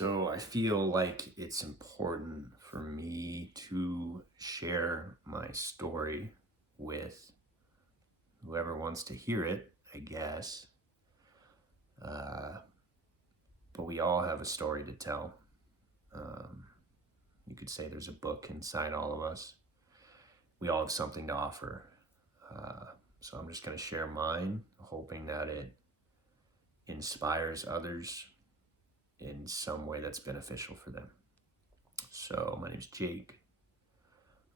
So I feel like it's important for me to share my story with whoever wants to hear it, I guess. Uh, but we all have a story to tell. Um, you could say there's a book inside all of us. We all have something to offer. Uh, so I'm just going to share mine, hoping that it inspires others in some way that's beneficial for them. So my name's Jake.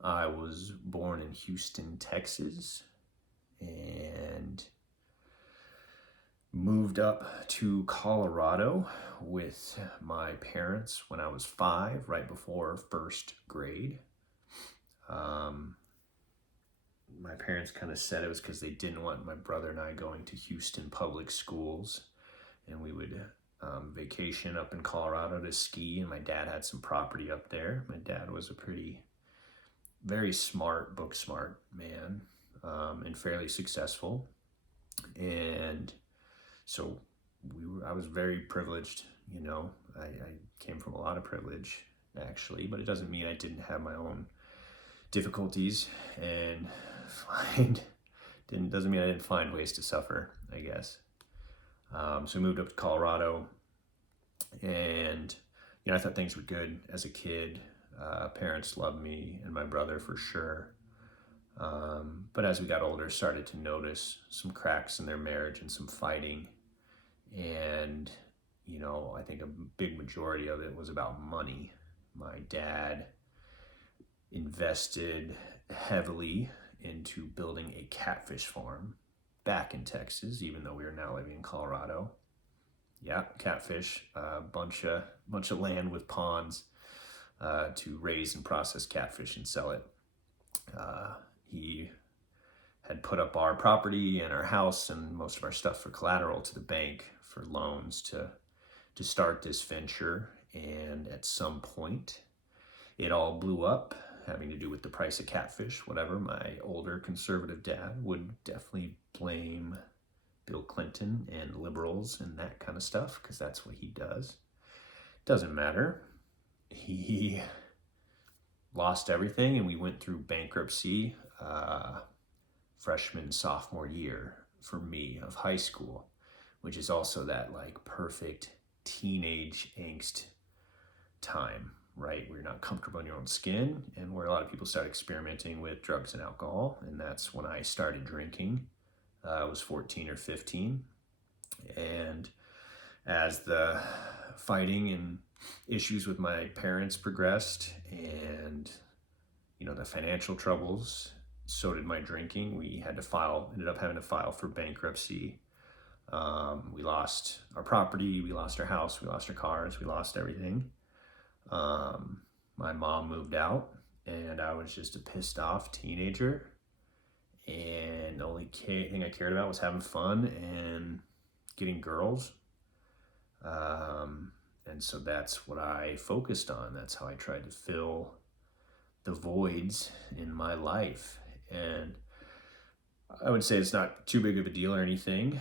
I was born in Houston, Texas, and moved up to Colorado with my parents when I was 5, right before first grade. My parents kind of said it was because they didn't want my brother and I going to Houston public schools, and we would vacation up in Colorado to ski, and my dad had some property up there. My dad was a very smart, book smart man, and fairly successful. And so I was very privileged, I came from a lot of privilege actually, but it doesn't mean I didn't have my own difficulties and doesn't mean I didn't find ways to suffer, I guess. So we moved up to Colorado, and I thought things were good as a kid. Parents loved me and my brother for sure. But as we got older, started to notice some cracks in their marriage and some fighting. And, I think a big majority of it was about money. My dad invested heavily into building a catfish farm back in Texas, even though we are now living in Colorado. Yeah, catfish, a bunch of land with ponds to raise and process catfish and sell it. He had put up our property and our house and most of our stuff for collateral to the bank for loans to start this venture. And at some point, it all blew up, having to do with the price of catfish, whatever. My older conservative dad would definitely blame Bill Clinton and liberals and that kind of stuff, because that's what he does. Doesn't matter. He lost everything, and we went through bankruptcy freshman, sophomore year for me of high school, which is also that like perfect teenage angst time, right? Where you're not comfortable in your own skin, and where a lot of people start experimenting with drugs and alcohol. And that's when I started drinking. I was 14 or 15. And as the fighting and issues with my parents progressed, and the financial troubles, so did my drinking. We ended up having to file for bankruptcy. We lost our property, we lost our house, we lost our cars, we lost everything. My mom moved out, and I was just a pissed off teenager, and the only thing I cared about was having fun and getting girls. And so that's what I focused on. That's how I tried to fill the voids in my life. And I would say it's not too big of a deal or anything,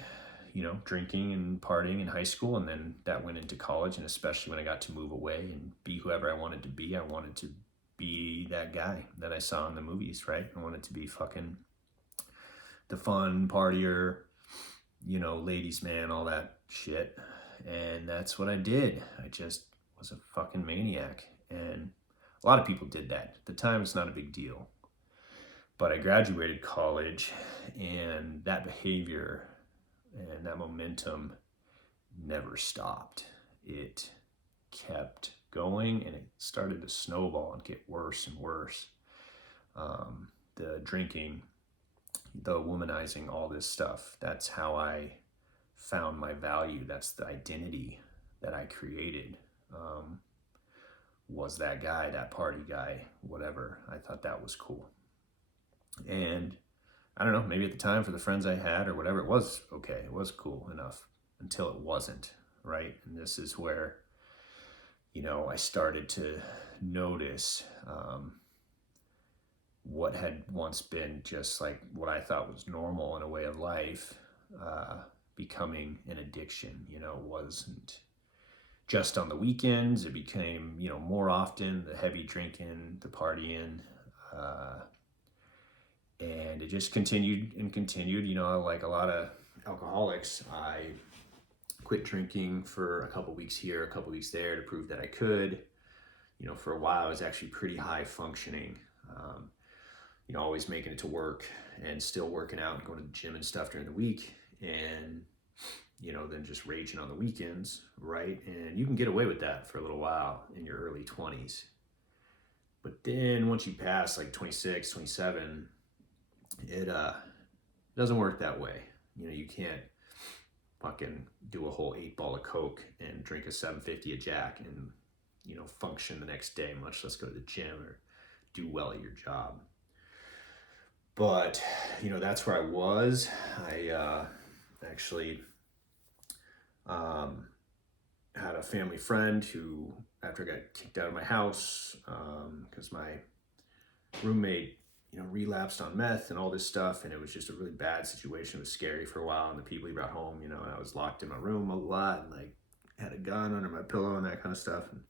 drinking and partying in high school. And then that went into college. And especially when I got to move away and be whoever I wanted to be, I wanted to be that guy that I saw in the movies, right? I wanted to be fucking the fun partier, ladies man, all that shit. And that's what I did. I just was a fucking maniac. And a lot of people did that. At the time, it's not a big deal. But I graduated college, and that behavior and that momentum never stopped. It kept going, and it started to snowball and get worse and worse. The drinking, the womanizing, all this stuff, that's how I found my value. That's the identity that I created. Was that guy, that party guy, whatever. I thought that was cool. And I don't know, maybe at the time for the friends I had or whatever, it was okay. It was cool enough until it wasn't, right? And this is where, I started to notice what had once been just like what I thought was normal in a way of life, becoming an addiction. It wasn't just on the weekends. It became, more often, the heavy drinking, the partying. And it just continued and continued. Like a lot of alcoholics, I quit drinking for a couple weeks here, a couple weeks there to prove that I could. For a while, I was actually pretty high functioning, always making it to work and still working out and going to the gym and stuff during the week. And, then just raging on the weekends, right? And you can get away with that for a little while in your early 20s. But then once you pass like 26, 27, it doesn't work that way. You can't fucking do a whole 8-ball of Coke and drink a 750 of Jack and, function the next day, much less go to the gym or do well at your job. But, that's where I was. I actually had a family friend who, after I got kicked out of my house, because my roommate, relapsed on meth and all this stuff, and it was just a really bad situation. It was scary for a while, and the people he brought home, and I was locked in my room a lot, and like had a gun under my pillow and that kind of stuff, and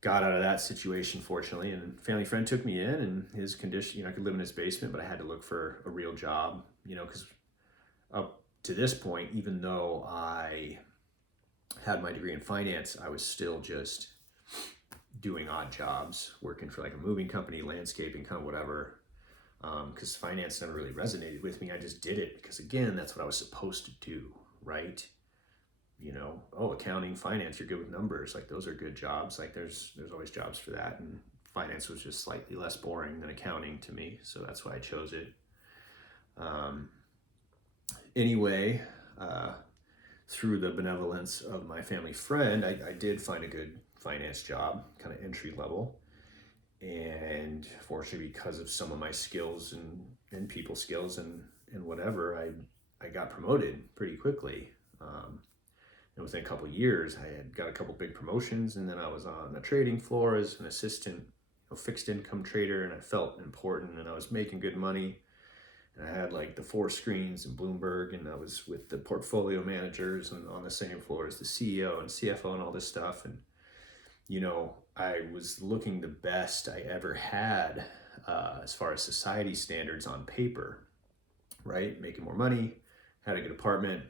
got out of that situation, fortunately. And a family friend took me in, and his condition, I could live in his basement, but I had to look for a real job, because up to this point, even though I had my degree in finance, I was still just doing odd jobs, working for like a moving company, landscaping, kind of whatever, because finance never really resonated with me. I just did it because, again, that's what I was supposed to do, right? Accounting, finance, you're good with numbers. Like, those are good jobs. Like, there's always jobs for that. And finance was just slightly less boring than accounting to me, so that's why I chose it. Anyway, through the benevolence of my family friend, I did find a good finance job, kind of entry level. And fortunately, because of some of my skills and people skills and whatever, I got promoted pretty quickly. And within a couple of years, I had got a couple big promotions, and then I was on the trading floor as an assistant, fixed income trader, and I felt important, and I was making good money. And I had like the 4 screens in Bloomberg, and I was with the portfolio managers and on the same floor as the CEO and CFO and all this stuff. And, I was looking the best I ever had as far as society standards on paper, right? Making more money, had a good apartment.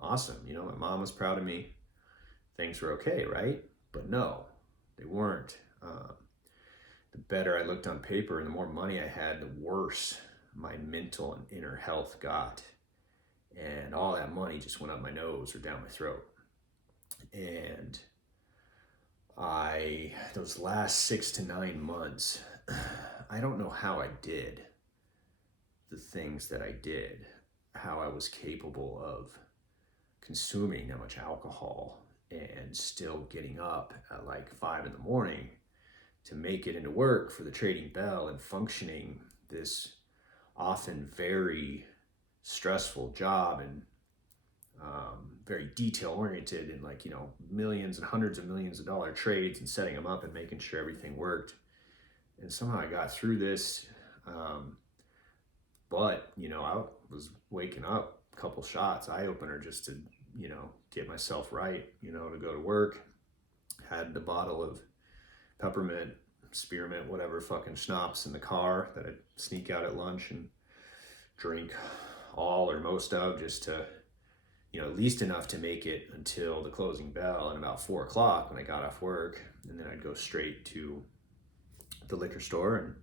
Awesome. My mom was proud of me. Things were okay, right? But no, they weren't. The better I looked on paper and the more money I had, the worse my mental and inner health got. And all that money just went up my nose or down my throat. And those last 6 to 9 months, I don't know how I did the things that I did, how I was capable of consuming that much alcohol and still getting up at like 5 in the morning to make it into work for the Trading Bell and functioning this often very stressful job and very detail oriented and like, millions and hundreds of millions of dollar trades and setting them up and making sure everything worked. And somehow I got through this. But, I was waking up a couple shots, eye opener, just to, get myself right, to go to work. Had the bottle of peppermint, spearmint, whatever fucking schnapps in the car that I'd sneak out at lunch and drink all or most of, just to, at least enough to make it until the closing bell and about 4 o'clock when I got off work. And then I'd go straight to the liquor store and,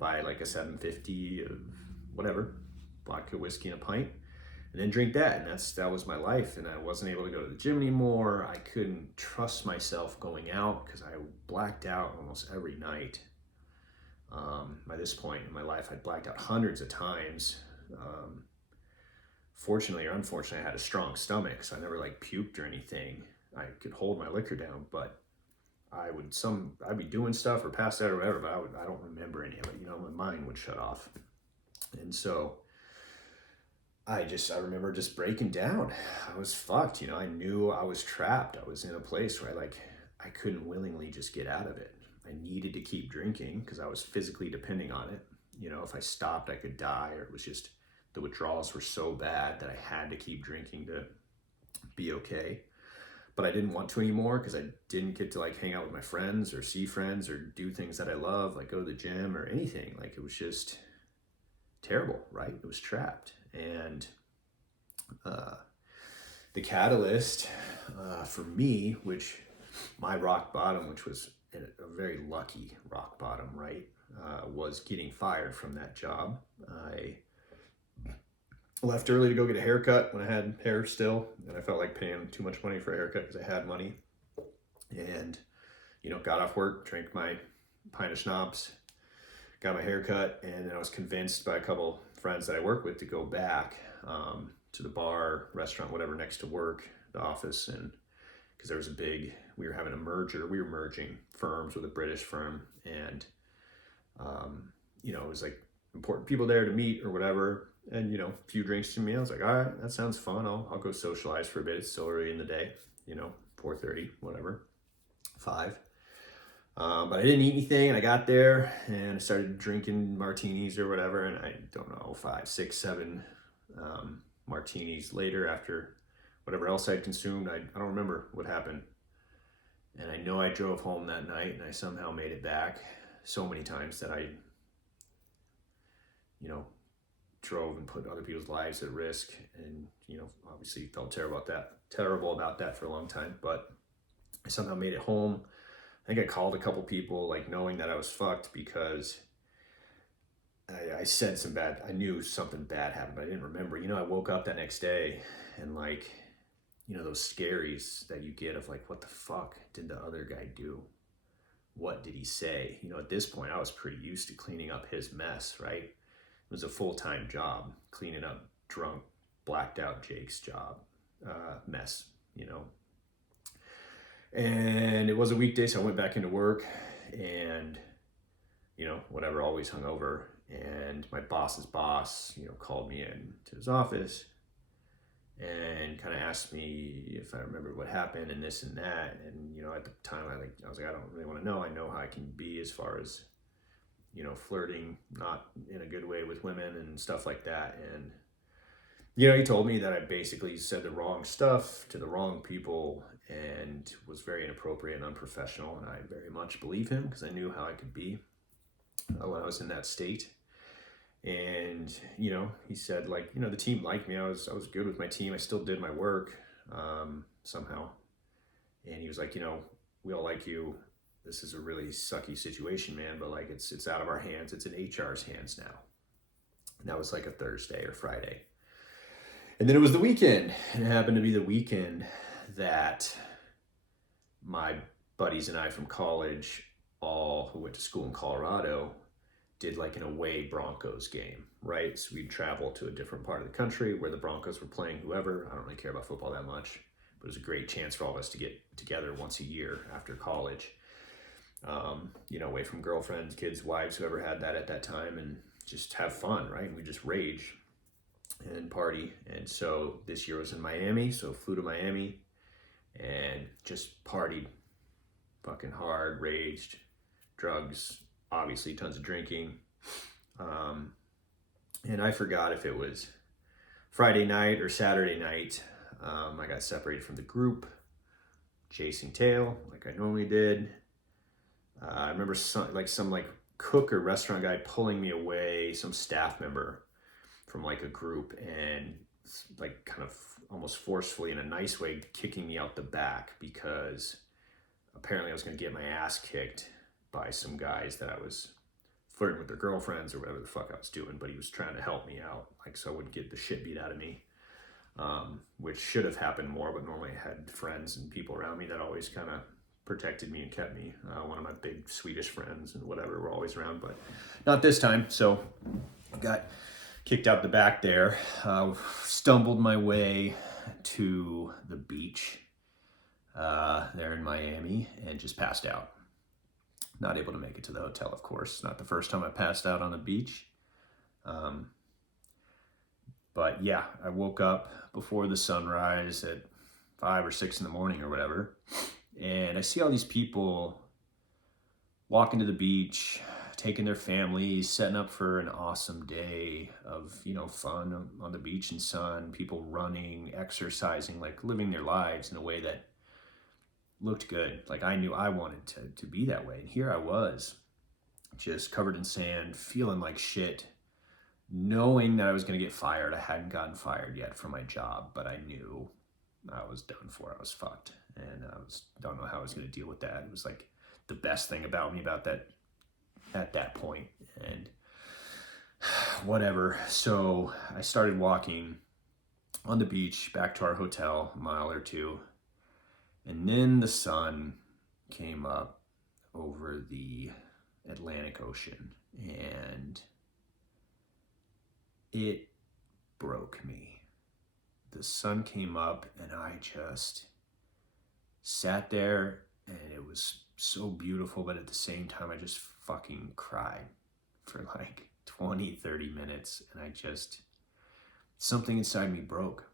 buy like a 750 of whatever, vodka, whiskey, and a pint, and then drink that. And that was my life. And I wasn't able to go to the gym anymore. I couldn't trust myself going out because I blacked out almost every night. By this point in my life, I'd blacked out hundreds of times. Fortunately or unfortunately, I had a strong stomach, so I never like puked or anything. I could hold my liquor down, but I'd be doing stuff or passed out or whatever, but I don't remember any of it. My mind would shut off. And so I remember just breaking down. I was fucked. I knew I was trapped. I was in a place where I couldn't willingly just get out of it. I needed to keep drinking because I was physically depending on it. If I stopped, I could die, or it was just the withdrawals were so bad that I had to keep drinking to be okay. but I didn't want to anymore because I didn't get to like hang out with my friends or see friends or do things that I love, like go to the gym or anything. Like it was just terrible, right? It was trapped. And the catalyst for me, which my rock bottom, which was a very lucky rock bottom, right, was getting fired from that job. I left early to go get a haircut when I had hair still, and I felt like paying too much money for a haircut because I had money. And, got off work, drank my pint of schnapps, got my haircut, and then I was convinced by a couple friends that I work with to go back to the bar, restaurant, whatever, next to work, the office, and because there was we were having a merger, we were merging firms with a British firm, and, it was like important people there to meet or whatever, and, a few drinks to me, I was like, all right, that sounds fun, I'll go socialize for a bit, it's still early in the day, 4:30, whatever, 5. But I didn't eat anything, and I got there, and I started drinking martinis or whatever, and I don't know, 5, 6, 7 martinis later, after whatever else I'd consumed, I don't remember what happened. And I know I drove home that night, and I somehow made it back so many times that I, drove and put other people's lives at risk, and, obviously felt terrible about that for a long time, but I somehow made it home. I think I called a couple people, like knowing that I was fucked because I said I knew something bad happened, but I didn't remember. I woke up that next day and like, those scaries that you get of like, what the fuck did the other guy do? What did he say? At this point, I was pretty used to cleaning up his mess, right? It was a full-time job, cleaning up drunk, blacked out Jake's mess, And it was a weekday, so I went back into work and, whatever, always hungover. And my boss's boss, called me in to his office and kind of asked me if I remember what happened and this and that. And, at the time I was like, I don't really want to know. I know how I can be as far as, flirting, not in a good way with women and stuff like that. And, he told me that I basically said the wrong stuff to the wrong people and was very inappropriate and unprofessional. And I very much believe him because I knew how I could be when I was in that state. And, he said like, the team liked me. I was good with my team. I still did my work somehow. And he was like, we all like you. This is a really sucky situation, man. But like, it's out of our hands. It's in HR's hands now. And that was like a Thursday or Friday. And then it was the weekend. And it happened to be the weekend that my buddies and I from college, all who went to school in Colorado, did like an away Broncos game, right? So we'd travel to a different part of the country where the Broncos were playing whoever. I don't really care about football that much, but it was a great chance for all of us to get together once a year after college, away from girlfriends, kids, wives, whoever had that at that time, and just have fun, right? And we just rage and party. And so this year was in Miami, so flew to Miami and just partied fucking hard, raged, drugs, obviously tons of drinking. And I forgot if it was Friday night or Saturday night. I got separated from the group, chasing tail like I normally did. I remember some cook or restaurant guy pulling me away, some staff member from like a group, and like kind of almost forcefully in a nice way kicking me out the back because apparently I was going to get my ass kicked by some guys that I was flirting with their girlfriends or whatever the fuck I was doing, but he was trying to help me out, like so I wouldn't get the shit beat out of me, which should have happened more, but normally I had friends and people around me that always kind of protected me and kept me. One of my big Swedish friends and whatever were always around, but not this time. So I got kicked out the back there, stumbled my way to the beach there in Miami and just passed out. Not able to make it to the hotel, of course. Not the first time I passed out on the beach. But yeah, I woke up before the sunrise at 5 or 6 in the morning or whatever. And I see all these people walking to the beach, taking their families, setting up for an awesome day of, fun on the beach and sun, people running, exercising, like living their lives in a way that looked good. Like I knew I wanted to be that way. And here I was, just covered in sand, feeling like shit, knowing that I was going to get fired. I hadn't gotten fired yet from my job, but I knew I was done for. I was fucked. And don't know how I was going to deal with that. It was like the best thing about me about that at that point. And whatever. So I started walking on the beach back to our hotel, a mile or two. And then the sun came up over the Atlantic Ocean and it broke me. The sun came up and I just sat there and it was so beautiful, but at the same time, I just fucking cried for like 20, 30 minutes. And something inside me broke.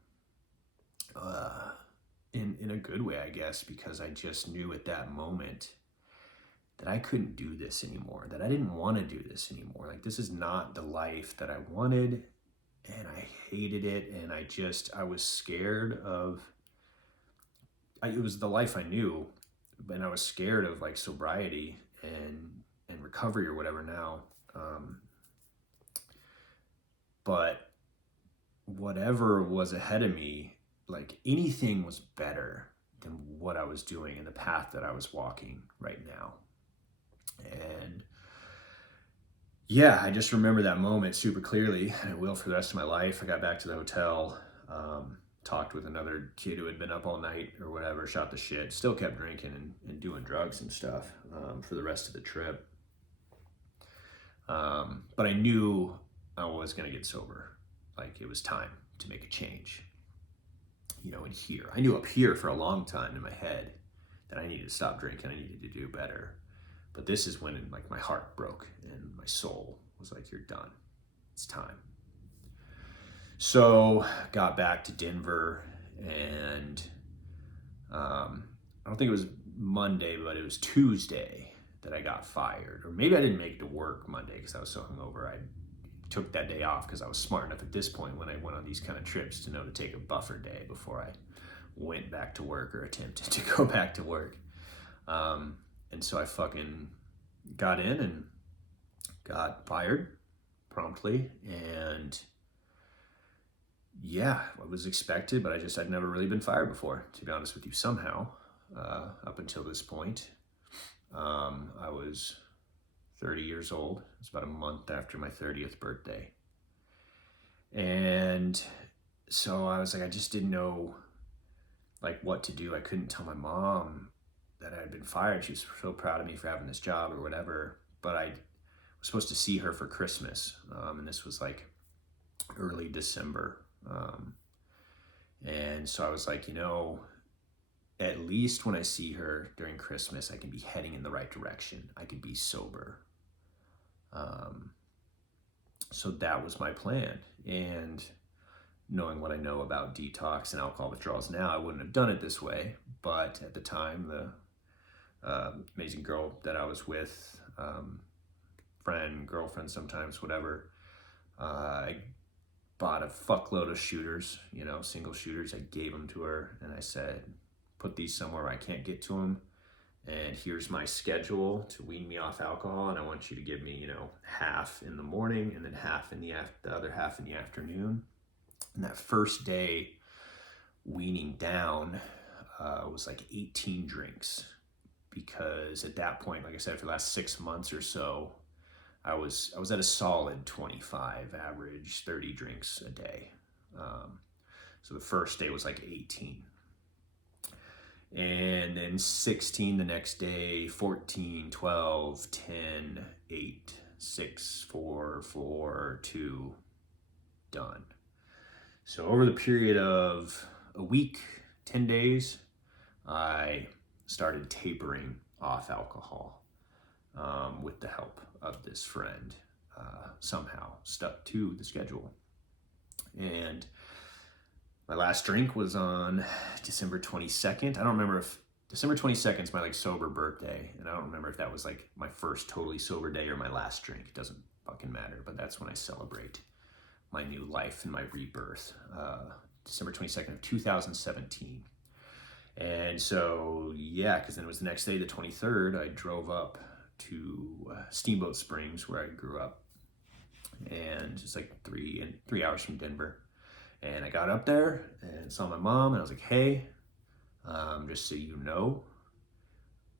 In a good way, I guess, because I just knew at that moment that I couldn't do this anymore, that I didn't want to do this anymore. Like, this is not the life that I wanted, and I hated it, and I was scared of, it was the life I knew, and I was scared of, like, sobriety and recovery or whatever now. But whatever was ahead of me, like, anything was better than what I was doing and the path that I was walking right now. And yeah, I just remember that moment super clearly, and I will for the rest of my life. I got back to the hotel, talked with another kid who had been up all night or whatever, shot the shit, still kept drinking and doing drugs and stuff for the rest of the trip. But I knew I was going to get sober. Like, it was time to make a change. You know, in here. I knew up here for a long time in my head that I needed to stop drinking, I needed to do better. But this is when, like, my heart broke and my soul was like, you're done. It's time. So, got back to Denver, and I don't think it was Monday, but it was Tuesday that I got fired. Or maybe I didn't make it to work Monday because I was so hungover. I took that day off because I was smart enough at this point when I went on these kind of trips to know to take a buffer day before I went back to work or attempted to go back to work. And so I fucking got in and got fired promptly. And yeah, it was expected, but I'd never really been fired before, to be honest with you, somehow, up until this point. I was 30 years old. It was about a month after my 30th birthday. And so I was like, I just didn't know, like, what to do. I couldn't tell my mom that I had been fired. She was so proud of me for having this job or whatever. But I was supposed to see her for Christmas. And this was like early December. And so I was like, you know, at least when I see her during Christmas, I can be heading in the right direction. I could be sober. So that was my plan. And knowing what I know about detox and alcohol withdrawals now, I wouldn't have done it this way. But at the time, the amazing girl that I was with, friend, girlfriend sometimes, whatever, I bought a fuckload of shooters, you know, single shooters. I gave them to her and I said, put these somewhere where I can't get to them. And here's my schedule to wean me off alcohol. And I want you to give me, you know, half in the morning and then half in the other half in the afternoon. And that first day weaning down was like 18 drinks. Because at that point, like I said, for the last 6 months or so, I was at a solid 25, average 30 drinks a day. So the first day was like 18. And then 16 the next day, 14, 12, 10, 8, 6, 4, 4, 2, done. So over the period of a week, 10 days, I started tapering off alcohol with the help of this friend. Somehow stuck to the schedule. And my last drink was on December 22nd. I don't remember if December 22nd is my like sober birthday. And I don't remember if that was like my first totally sober day or my last drink. It doesn't fucking matter, but that's when I celebrate my new life and my rebirth. December 22nd of 2017. And so, yeah, because then it was the next day, the 23rd, I drove up to Steamboat Springs, where I grew up, and it's like 3 hours from Denver. And I got up there and saw my mom, and I was like, hey, just so you know,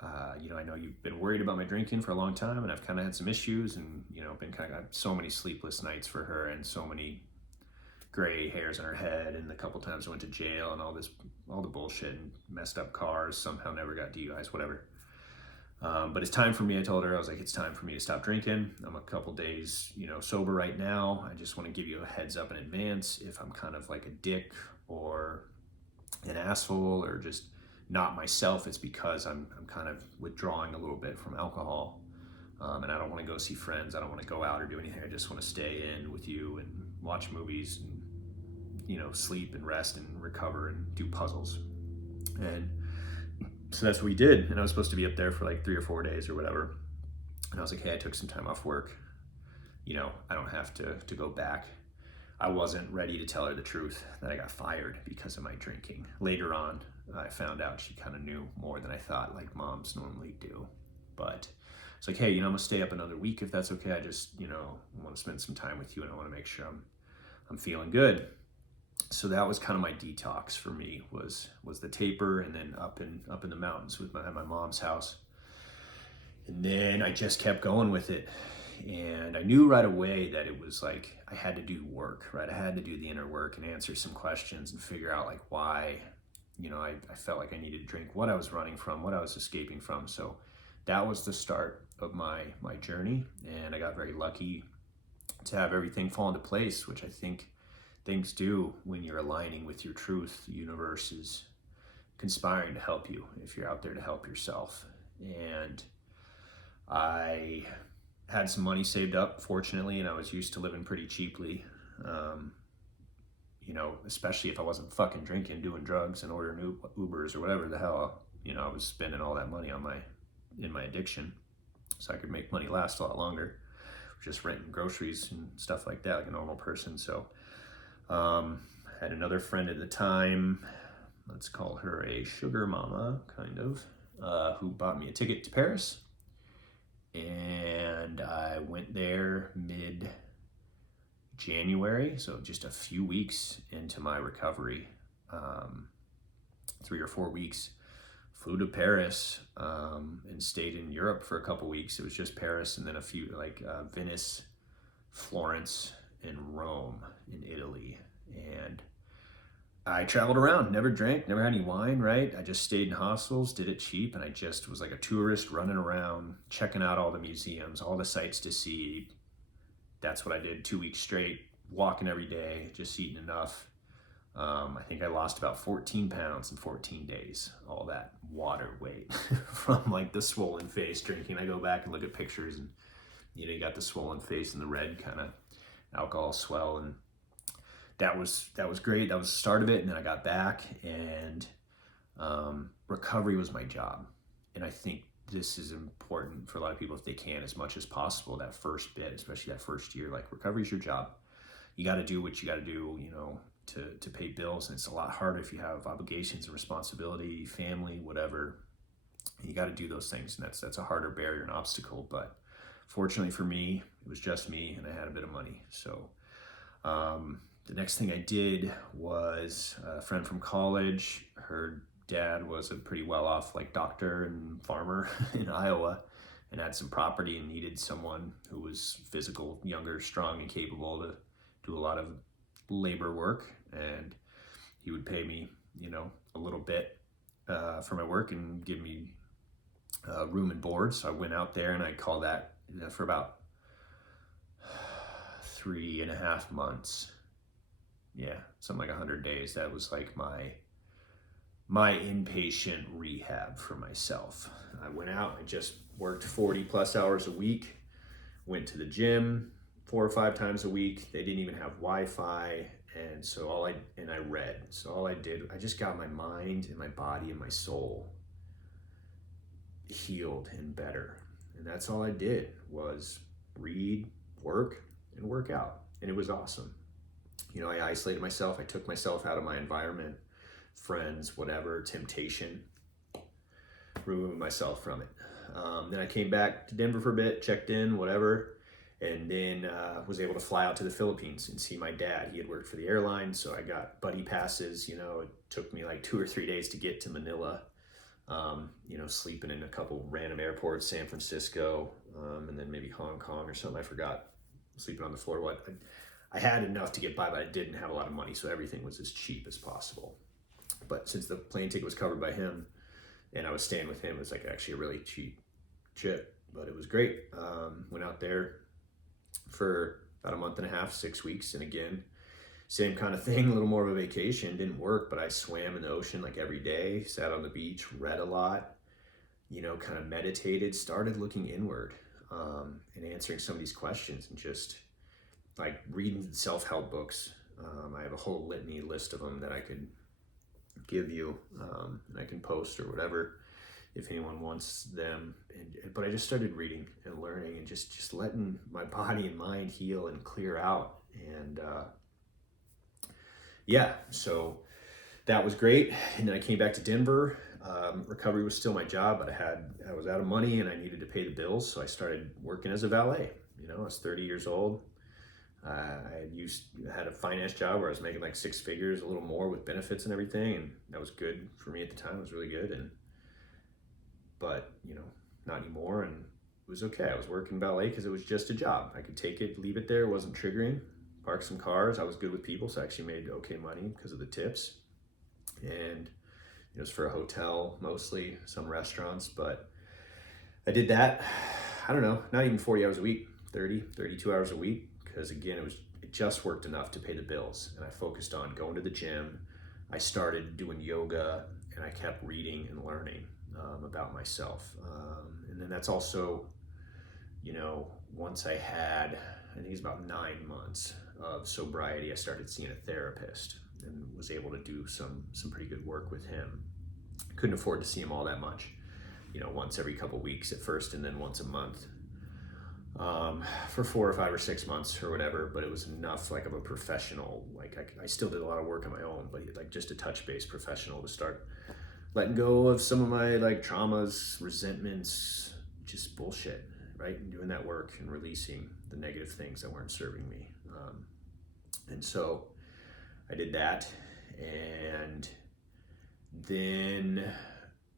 I know you've been worried about my drinking for a long time, and I've kind of had some issues, and been kind of got so many sleepless nights for her, and so many gray hairs in her head, and the couple times I went to jail, and all the bullshit, and messed up cars, somehow never got DUIs, whatever. But it's time for me. I told her, I was like, it's time for me to stop drinking. I'm a couple days, sober right now. I just want to give you a heads up in advance if I'm kind of like a dick or an asshole or just not myself. It's because I'm kind of withdrawing a little bit from alcohol, and I don't want to go see friends. I don't want to go out or do anything. I just want to stay in with you and watch movies and sleep and rest and recover and do puzzles. And so that's what we did. And I was supposed to be up there for like 3 or 4 days or whatever. And I was like, hey, I took some time off work. I don't have to go back. I wasn't ready to tell her the truth that I got fired because of my drinking. Later on, I found out she kind of knew more than I thought, like moms normally do. But it's like, hey, I'm gonna stay up another week if that's okay. I just, want to spend some time with you, and I want to make sure I'm feeling good. So that was kind of my detox for me, was the taper, and then up in the mountains with my mom's house. And then I just kept going with it. And I knew right away that it was like I had to do work, right? I had to do the inner work and answer some questions and figure out like why, I felt like I needed to drink, what I was running from, what I was escaping from. So that was the start of my journey. And I got very lucky to have everything fall into place, which I think things do when you're aligning with your truth. The universe is conspiring to help you if you're out there to help yourself. And I had some money saved up, fortunately, and I was used to living pretty cheaply. Especially if I wasn't fucking drinking, doing drugs, and ordering Ubers or whatever the hell, I was spending all that money in my addiction, so I could make money last a lot longer, just renting groceries and stuff like that, like a normal person. So, I had another friend at the time, let's call her a sugar mama, kind of, who bought me a ticket to Paris. And I went there mid-January, so just a few weeks into my recovery, 3 or 4 weeks. Flew to Paris, and stayed in Europe for a couple weeks. It was just Paris, and then a few Venice, Florence, and Rome in Italy. And I traveled around, never drank, never had any wine, right? I just stayed in hostels, did it cheap, and I just was like a tourist running around, checking out all the museums, all the sights to see. That's what I did 2 weeks straight, walking every day, just eating enough. I think I lost about 14 pounds in 14 days, all that water weight from like the swollen face drinking. I go back and look at pictures, and you got the swollen face and the red kind of alcohol swell, and that was great. That was the start of it. And then I got back, and recovery was my job. And I think this is important for a lot of people, if they can, as much as possible, that first bit, especially that first year. Like, recovery is your job. You got to do what you got to do, to pay bills. And it's a lot harder if you have obligations and responsibility, family, whatever. You got to do those things, and that's a harder barrier and obstacle. But fortunately for me, it was just me, and I had a bit of money. So the next thing I did was a friend from college. Her dad was a pretty well-off doctor and farmer in Iowa, and had some property and needed someone who was physical, younger, strong, and capable to do a lot of labor work. And he would pay me, a little bit for my work and give me room and board. So I went out there, and I called that for about 3.5 months. Yeah, something like 100 days. That was like my inpatient rehab for myself. I went out, I just worked 40 plus hours a week, went to the gym 4 or 5 times a week. They didn't even have Wi-Fi. And so I read. So all I did, I just got my mind and my body and my soul healed and better. And that's all I did, was read, work, and work out. And it was awesome. I isolated myself. I took myself out of my environment, friends, whatever, temptation, removing myself from it. Then I came back to Denver for a bit, checked in, whatever, and then was able to fly out to the Philippines and see my dad. He had worked for the airline, so I got buddy passes. You know, it took me like 2 or 3 days to get to Manila. You know, sleeping in a couple random airports, San Francisco, and then maybe Hong Kong or something. I forgot, sleeping on the floor. What I had enough to get by, but I didn't have a lot of money, so everything was as cheap as possible. But since the plane ticket was covered by him, and I was staying with him, it was like actually a really cheap trip. But it was great. Went out there for about a month and a half, 6 weeks, and again, same kind of thing, a little more of a vacation. Didn't work, but I swam in the ocean like every day, sat on the beach, read a lot, you know, kind of meditated, started looking inward, and answering some of these questions, and just like reading self-help books. I have a whole litany list of them that I could give you, and I can post or whatever if anyone wants them. But I just started reading and learning and just letting my body and mind heal and clear out. And yeah, so that was great. And then I came back to Denver. Recovery was still my job, but I was out of money and I needed to pay the bills. So I started working as a valet. You know, I was 30 years old. I had a finance job where I was making like 6 figures, a little more with benefits and everything. And that was good for me at the time. It was really good. But you know, not anymore. And it was okay. I was working valet because it was just a job. I could take it, leave it there. It wasn't triggering. Park some cars. I was good with people, so I actually made okay money because of the tips. And it was for a hotel mostly, some restaurants, but I did that, I don't know, not even 40 hours a week, 30, 32 hours a week, because again, it just worked enough to pay the bills. And I focused on going to the gym. I started doing yoga, and I kept reading and learning about myself. And then that's also, you know, once I had, I think it's about 9 months of sobriety, I started seeing a therapist and was able to do some pretty good work with him. Couldn't afford to see him all that much, you know, once every couple weeks at first, and then once a month for 4 or 5 or 6 months or whatever. But it was enough, like, of a professional. Like I still did a lot of work on my own, but like just a touch base professional to start letting go of some of my like traumas, resentments, just bullshit, right? And doing that work and releasing the negative things that weren't serving me. And so I did that. And then,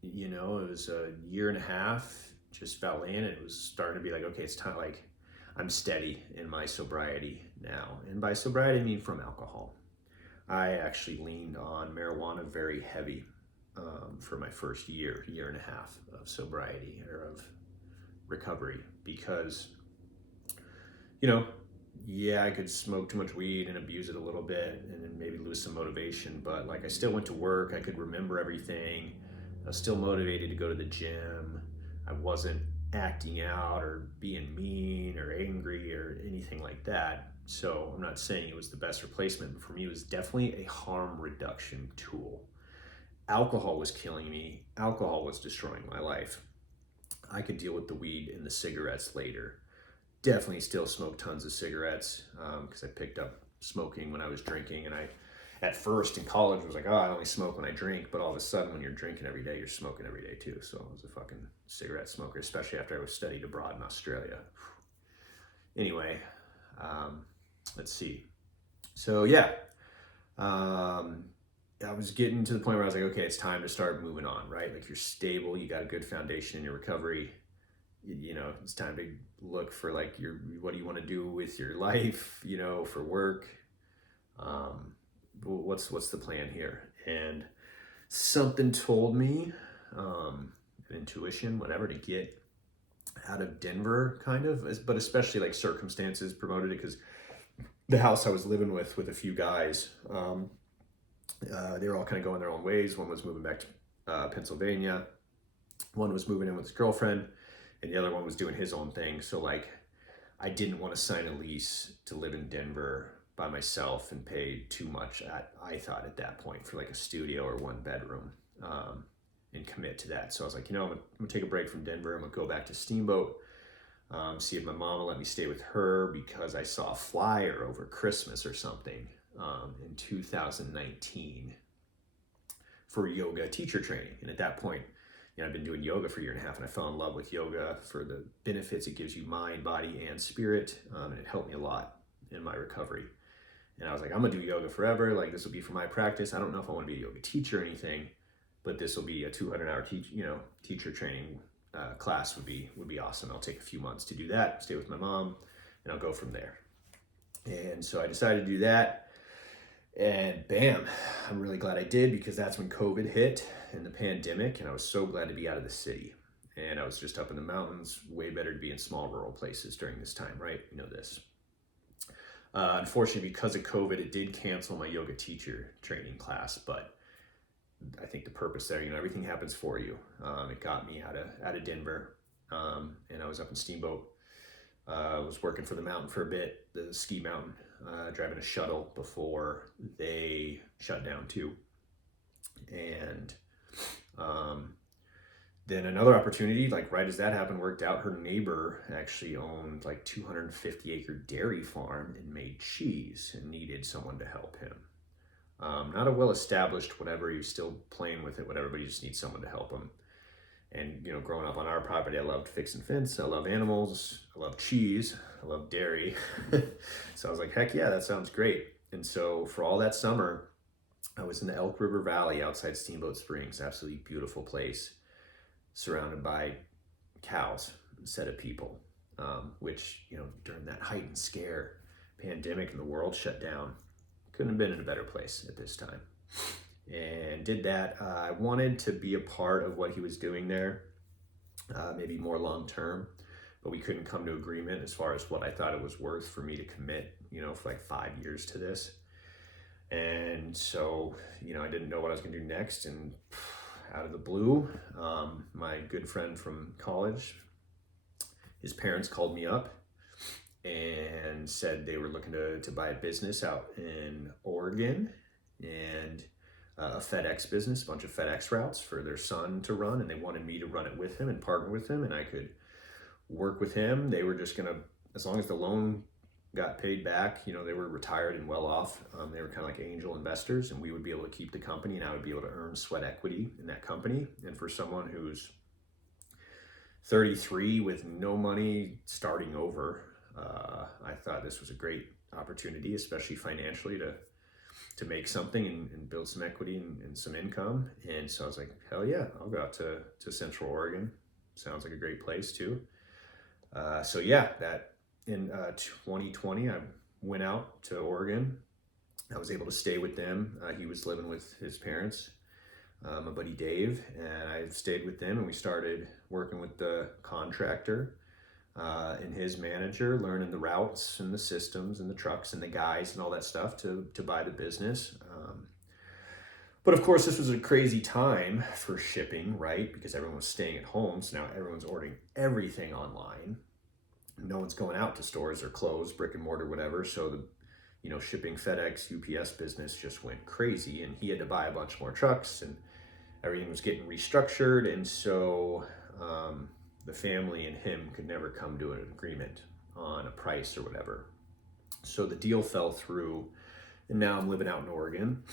you know, it was a year and a half just valeting. It was starting to be like, okay, it's time, like I'm steady in my sobriety now. And by sobriety, I mean from alcohol. I actually leaned on marijuana very heavy for my first year and a half of sobriety or of recovery, because, you know, yeah, I could smoke too much weed and abuse it a little bit and then maybe lose some motivation, but like I still went to work, I could remember everything, I was still motivated to go to the gym, I wasn't acting out or being mean or angry or anything like that. So I'm not saying it was the best replacement, but for me it was definitely a harm reduction tool. Alcohol was killing me, alcohol was destroying my life. I could deal with the weed and the cigarettes later. Definitely still smoke tons of cigarettes because I picked up smoking when I was drinking. And I, at first in college, was like, oh, I only smoke when I drink. But all of a sudden, when you're drinking every day, you're smoking every day too. So I was a fucking cigarette smoker, especially after I was studied abroad in Australia. Anyway, let's see. So yeah, I was getting to the point where I was like, okay, it's time to start moving on, right? Like you're stable, you got a good foundation in your recovery. You know, it's time to look for like what do you want to do with your life, you know, for work. What's the plan here? And something told me, an intuition, whatever, to get out of Denver, kind of, but especially like circumstances promoted it, because the house I was living with a few guys, they were all kind of going their own ways. One was moving back to Pennsylvania. One was moving in with his girlfriend. And the other one was doing his own thing. So like, I didn't want to sign a lease to live in Denver by myself and pay too much, I thought at that point, for like a studio or 1 bedroom, and commit to that. So I was like, you know, I'm gonna take a break from Denver. I'm gonna go back to Steamboat, see if my mom will let me stay with her, because I saw a flyer over Christmas or something in 2019 for yoga teacher training. And at that point, I've been doing yoga for a year and a half, and I fell in love with yoga for the benefits it gives you, mind, body, and spirit. And it helped me a lot in my recovery. And I was like, I'm gonna do yoga forever. Like, this will be for my practice. I don't know if I want to be a yoga teacher or anything, but this will be a 200-hour teacher training class would be awesome. I'll take a few months to do that, stay with my mom, and I'll go from there. And so I decided to do that. And bam, I'm really glad I did, because that's when COVID hit and the pandemic, and I was so glad to be out of the city. And I was just up in the mountains. Way better to be in small rural places during this time, right? You know this. Unfortunately, because of COVID, it did cancel my yoga teacher training class, but I think the purpose there, everything happens for you. It got me out of Denver, and I was up in Steamboat. I was working for the mountain for a bit, the ski mountain, driving a shuttle before they shut down too. And then another opportunity, like right as that happened, worked out. Her neighbor actually owned like 250-acre dairy farm and made cheese and needed someone to help him. Not a well-established whatever, he was still playing with it, whatever, but he just needs someone to help him. And, growing up on our property, I loved fixing fence. I love animals. I love cheese. I love dairy. So I was like, heck yeah, that sounds great. And so for all that summer, I was in the Elk River Valley outside Steamboat Springs, absolutely beautiful place, surrounded by cows, a set of people, which, during that heightened scare, pandemic, and the world shut down, couldn't have been in a better place at this time. And did that. I wanted to be a part of what he was doing there, maybe more long term, but we couldn't come to agreement as far as what I thought it was worth for me to commit, for like 5 years to this. And so, I didn't know what I was going to do next. And out of the blue, my good friend from college, his parents called me up and said they were looking to buy a business out in Oregon, and a FedEx business, a bunch of FedEx routes for their son to run, and they wanted me to run it with him and partner with him, and I could work with him. They were just gonna, as long as the loan got paid back, they were retired and well off. They were kind of like angel investors, and we would be able to keep the company, and I would be able to earn sweat equity in that company. And for someone who's 33 with no money starting over, I thought this was a great opportunity, especially financially, to make something and build some equity and some income. And so I was like, hell yeah, I'll go out to Central Oregon. Sounds like a great place too. So yeah, that in 2020, I went out to Oregon. I was able to stay with them. He was living with his parents, my buddy Dave, and I stayed with them, and we started working with the contractor and his manager, learning the routes and the systems and the trucks and the guys and all that stuff to buy the business. But of course, this was a crazy time for shipping, right? Because everyone was staying at home. So now everyone's ordering everything online. No one's going out to stores or closed, brick and mortar, whatever. So the, shipping FedEx, UPS business just went crazy, and he had to buy a bunch more trucks, and everything was getting restructured. And so, the family and him could never come to an agreement on a price or whatever. So the deal fell through, and now I'm living out in Oregon.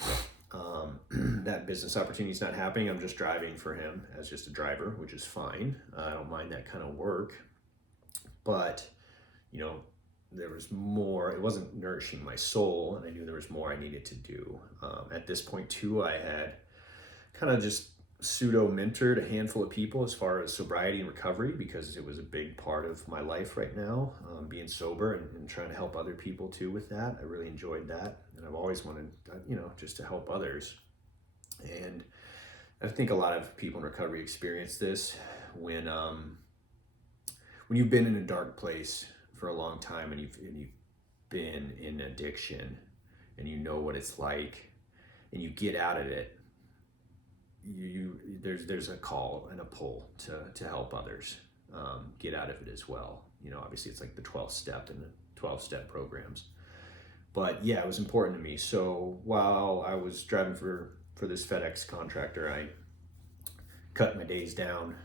That business opportunity is not happening. I'm just driving for him as just a driver, which is fine. I don't mind that kind of work. But, there was more. It wasn't nourishing my soul, and I knew there was more I needed to do. At this point, too, I had kind of just pseudo-mentored a handful of people as far as sobriety and recovery, because it was a big part of my life right now, being sober and trying to help other people too with that. I really enjoyed that, and I've always wanted, just to help others. And I think a lot of people in recovery experience this when you've been in a dark place for a long time, and you've been in addiction, and you know what it's like, and you get out of it. There's a call and a pull to help others get out of it as well. Obviously it's like the 12th step and the 12-step programs. But yeah, it was important to me. So while I was driving for this FedEx contractor, I cut my days down,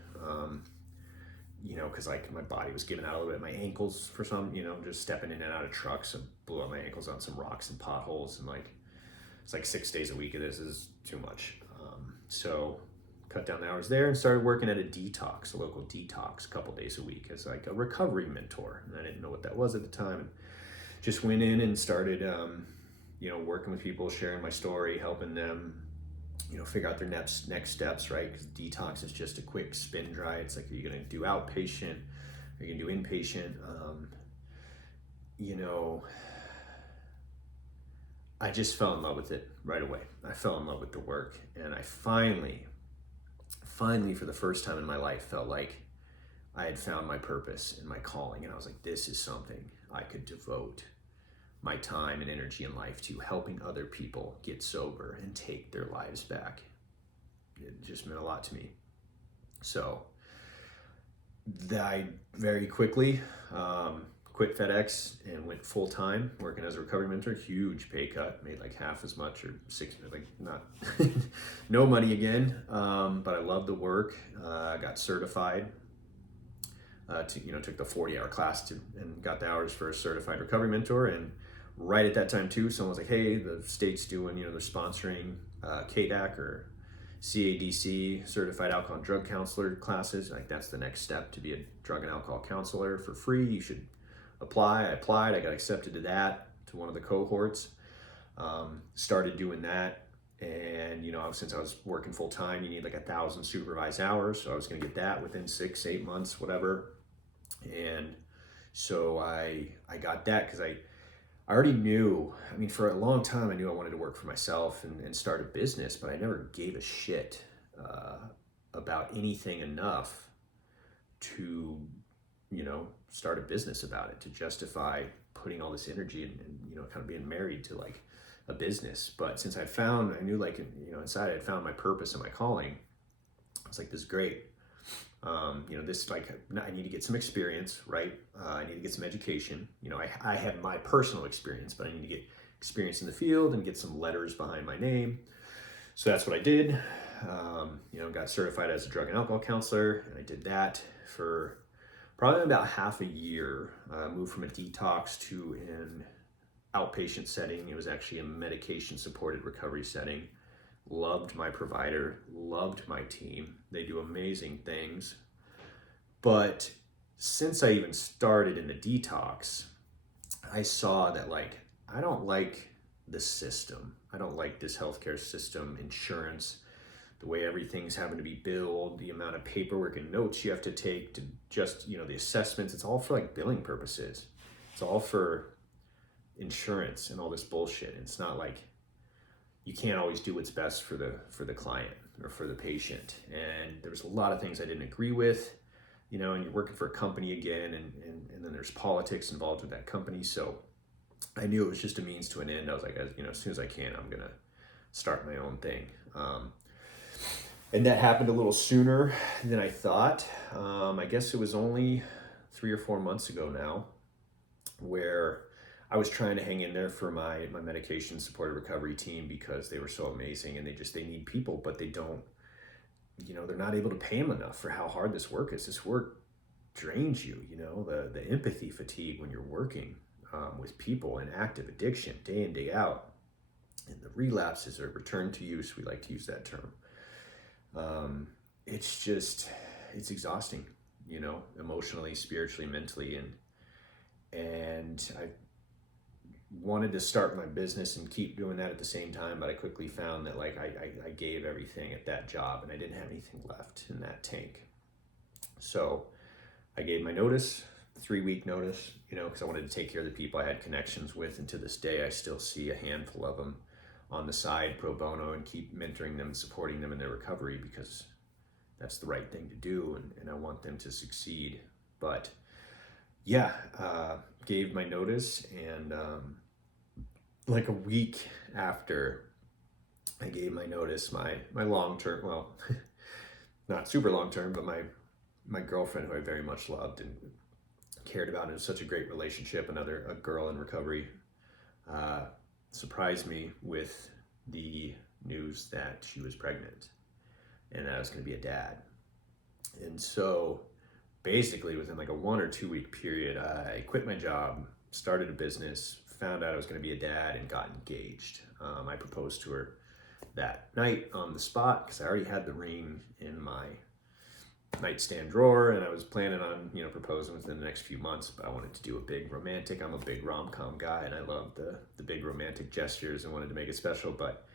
because like my body was giving out a little bit. My ankles for some, just stepping in and out of trucks, I blew out my ankles on some rocks and potholes, and it's like 6 days a week of this is too much. So cut down the hours there and started working at a local detox, a couple days a week as like a recovery mentor. And I didn't know what that was at the time. And just went in and started, working with people, sharing my story, helping them, figure out their next steps, right? Because detox is just a quick spin dry. It's like, are you going to do outpatient? Are you going to do inpatient? I just fell in love with it right away. I fell in love with the work, and I finally, for the first time in my life, felt like I had found my purpose and my calling. And I was like, this is something I could devote my time and energy in life to, helping other people get sober and take their lives back. It just meant a lot to me. So I very quickly quit FedEx and went full time working as a recovery mentor. Huge pay cut, made like half as much or not no money again. But I loved the work. I got certified. Took the 40-hour class and got the hours for a certified recovery mentor. And right at that time too, someone was like, hey, the state's doing, they're sponsoring KDAC or CADC, certified alcohol and drug counselor classes. Like, that's the next step to be a drug and alcohol counselor for free. You should apply. I applied. I got accepted to one of the cohorts. Started doing that. And, since I was working full time, you need like 1,000 supervised hours. So I was going to get that within 6-8 months, whatever. And so I got that because I already knew, for a long time, I knew I wanted to work for myself and start a business, but I never gave a shit about anything enough to, start a business about it, to justify putting all this energy and kind of being married to like a business. But since I knew like, inside I had found my purpose and my calling, I was like, this is great. This, like, I need to get some experience, right? I need to get some education. I have my personal experience, but I need to get experience in the field and get some letters behind my name. So that's what I did. Got certified as a drug and alcohol counselor, and I did that for probably about half a year. Moved from a detox to an outpatient setting. It was actually a medication-supported recovery setting. Loved my provider, loved my team. They do amazing things. But since I even started in the detox, I saw that, like, I don't like the system. I don't like this healthcare system, insurance, the way everything's having to be billed, the amount of paperwork and notes you have to take to just, the assessments. It's all for like billing purposes. It's all for insurance and all this bullshit. And it's not like, you can't always do what's best for the client or for the patient. And there was a lot of things I didn't agree with, and you're working for a company again, and then there's politics involved with that company. So I knew it was just a means to an end. I was like, as soon as I can, I'm gonna start my own thing. And that happened a little sooner than I thought. I guess it was only 3 or 4 months ago now, where I was trying to hang in there for my medication supported recovery team, because they were so amazing, and they need people, but they don't, they're not able to pay them enough for how hard this work is. This work drains you, the empathy fatigue when you're working with people in active addiction day in, day out, and the relapses or return to use, we like to use that term. It's exhausting, emotionally, spiritually, mentally, and I wanted to start my business and keep doing that at the same time, but I quickly found that, like, I gave everything at that job, and I didn't have anything left in that tank. So I gave my notice, 3-week notice, because I wanted to take care of the people I had connections with, and to this day I still see a handful of them on the side pro bono and keep mentoring them and supporting them in their recovery, because that's the right thing to do, and I want them to succeed. But yeah, gave my notice, and like a week after I gave my notice, my long-term, well, not super long-term, but my girlfriend, who I very much loved and cared about, and it was such a great relationship, a girl in recovery, surprised me with the news that she was pregnant and that I was going to be a dad. And so basically within like a 1 or 2 week period, I quit my job, started a business, found out I was going to be a dad, and got engaged. I proposed to her that night on the spot because I already had the ring in my nightstand drawer, and I was planning on, proposing within the next few months, but I wanted to do a big romantic. I'm a big rom-com guy, and I love the big romantic gestures and wanted to make it special. But,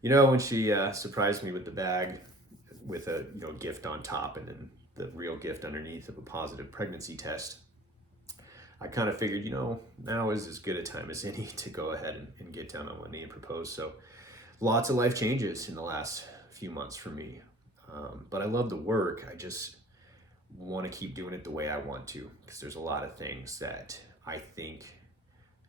when she surprised me with the bag with a, gift on top and then the real gift underneath of a positive pregnancy test, I kind of figured, now is as good a time as any to go ahead and get down on one knee and propose. So lots of life changes in the last few months for me. But I love the work. I just want to keep doing it the way I want to, because there's a lot of things that I think,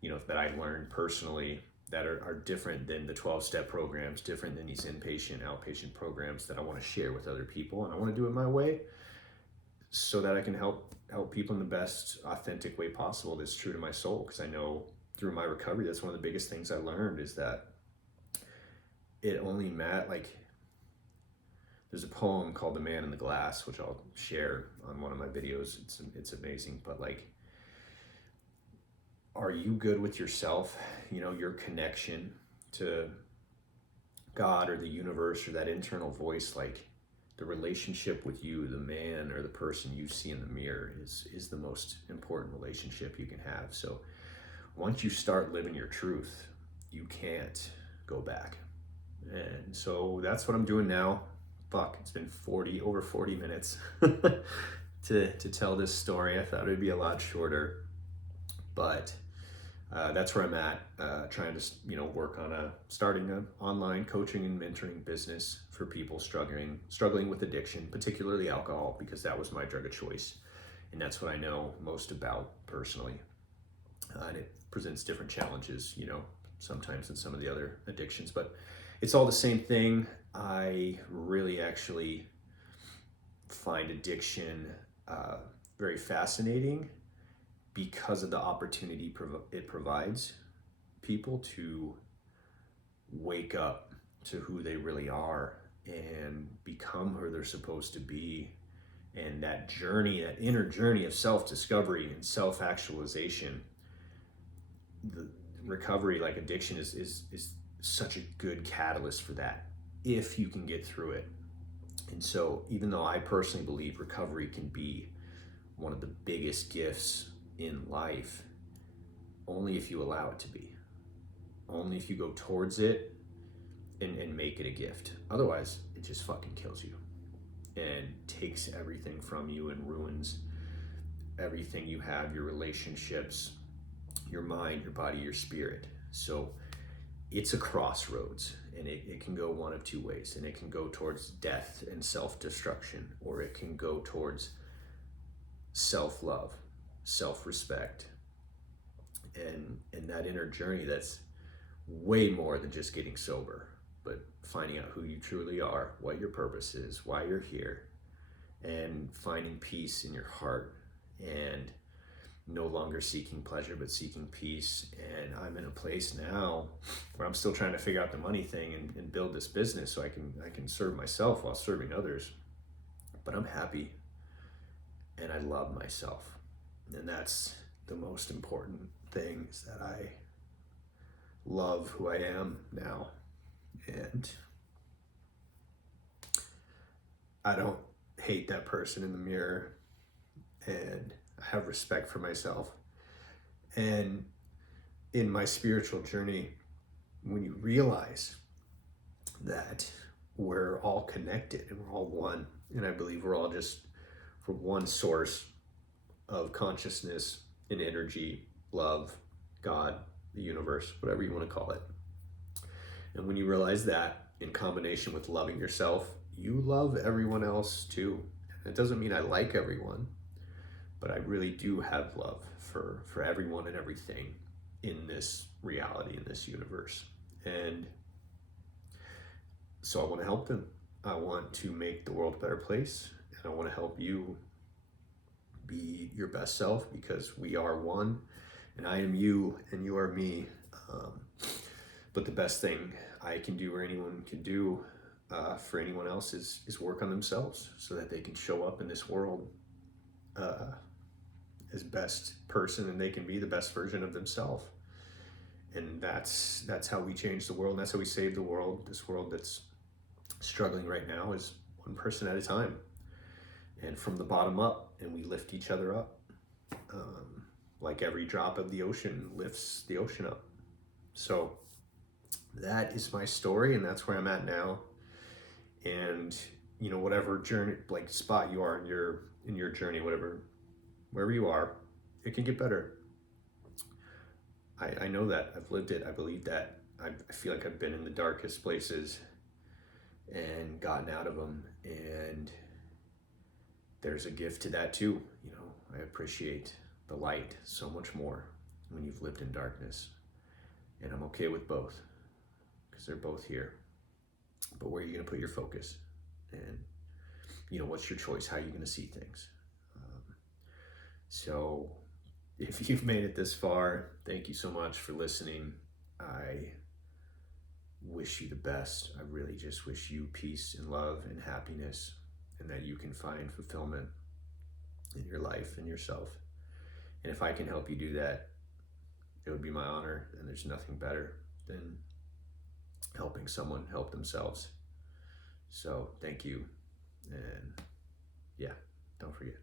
that I learned personally that are different than the 12-step programs, different than these inpatient, outpatient programs that I want to share with other people. And I want to do it my way so that I can help people in the best authentic way possible that's true to my soul. Because I know through my recovery, that's one of the biggest things I learned is that it only there's a poem called The Man in the Glass, which I'll share on one of my videos. It's amazing. But are you good with yourself? Your connection to God or the universe or that internal voice, the relationship with you, the man or the person you see in the mirror is the most important relationship you can have. So once you start living your truth, you can't go back. And so that's what I'm doing now. Fuck, it's been over 40 minutes to tell this story. I thought it would be a lot shorter, but that's where I'm at, trying to, work on starting an online coaching and mentoring business for people struggling with addiction, particularly alcohol, because that was my drug of choice. And that's what I know most about personally. And it presents different challenges, sometimes than some of the other addictions, but it's all the same thing. I really actually find addiction very fascinating because of the opportunity it provides people to wake up to who they really are and become who they're supposed to be. And that journey, that inner journey of self-discovery and self-actualization, the recovery, like addiction, is such a good catalyst for that if you can get through it. And so even though I personally believe recovery can be one of the biggest gifts in life, only if you allow it to be, only if you go towards it and make it a gift. Otherwise, it just fucking kills you and takes everything from you and ruins everything you have, your relationships, your mind, your body, your spirit. So it's a crossroads, and it can go one of two ways, and it can go towards death and self-destruction, or it can go towards self-love, self-respect, and that inner journey that's way more than just getting sober, but finding out who you truly are, what your purpose is, why you're here, and finding peace in your heart, and no longer seeking pleasure, but seeking peace. And I'm in a place now where I'm still trying to figure out the money thing and build this business so I can serve myself while serving others. But I'm happy and I love myself. And that's the most important thing, is that I love who I am now. And I don't hate that person in the mirror, and I have respect for myself. And in my spiritual journey, when you realize that we're all connected and we're all one, and I believe we're all just from one source of consciousness and energy, love, God, the universe, whatever you want to call it. And when you realize that in combination with loving yourself, you love everyone else too. It doesn't mean I like everyone, but I really do have love for everyone and everything in this reality, in this universe. And so I want to help them. I want to make the world a better place, and I want to help you be your best self, because we are one, and I am you and you are me. But the best thing I can do, or anyone can do for anyone else, is work on themselves so that they can show up in this world as best person, and they can be the best version of themselves. And that's how we change the world, and that's how we save the world. This world that's struggling right now is one person at a time, and from the bottom up, and we lift each other up. Like every drop of the ocean lifts the ocean up. So that is my story, and that's where I'm at now. And whatever journey, like spot you are in your journey, wherever you are, it can get better. I know that. I've lived it. I believe that. I feel like I've been in the darkest places and gotten out of them, and there's a gift to that too. I appreciate the light so much more when you've lived in darkness, and I'm okay with both because they're both here. But where are you going to put your focus? And what's your choice? How are you going to see things? So if you've made it this far, thank you so much for listening. I wish you the best. I really just wish you peace and love and happiness, and that you can find fulfillment in your life and yourself. And if I can help you do that, it would be my honor. And there's nothing better than helping someone help themselves. So thank you. And yeah, don't forget.